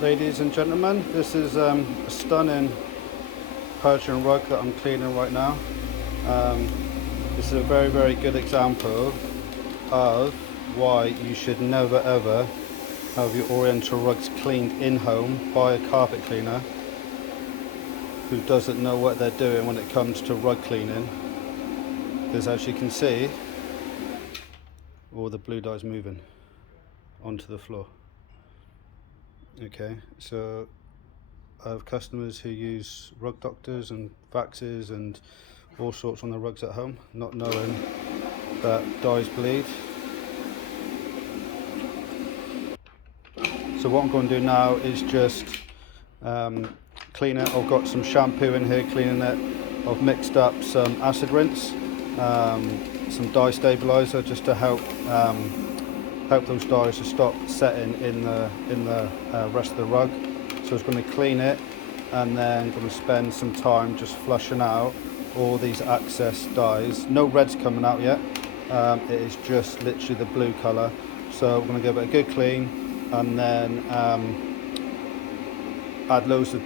Ladies and gentlemen, this is a stunning Persian rug that I'm cleaning right now. This is a very good example of why you should never ever have your Oriental rugs cleaned in home by a carpet cleaner who doesn't know what they're doing when it comes to rug cleaning. Because as you can see, all the blue dye's moving onto the floor. Okay, so I have customers who use rug doctors and vaxes and all sorts on their rugs at home, not knowing that dyes bleed. So what I'm going to do now is just clean it. I've got some shampoo in here cleaning it. I've mixed up some acid rinse, some dye stabilizer just to help those dyes to stop setting in the rest of the rug. So I was going to clean it and then going to spend some time just flushing out all these excess dyes. No red's coming out yet. It is just literally the blue colour. So we're going to give it a good clean and then add loads of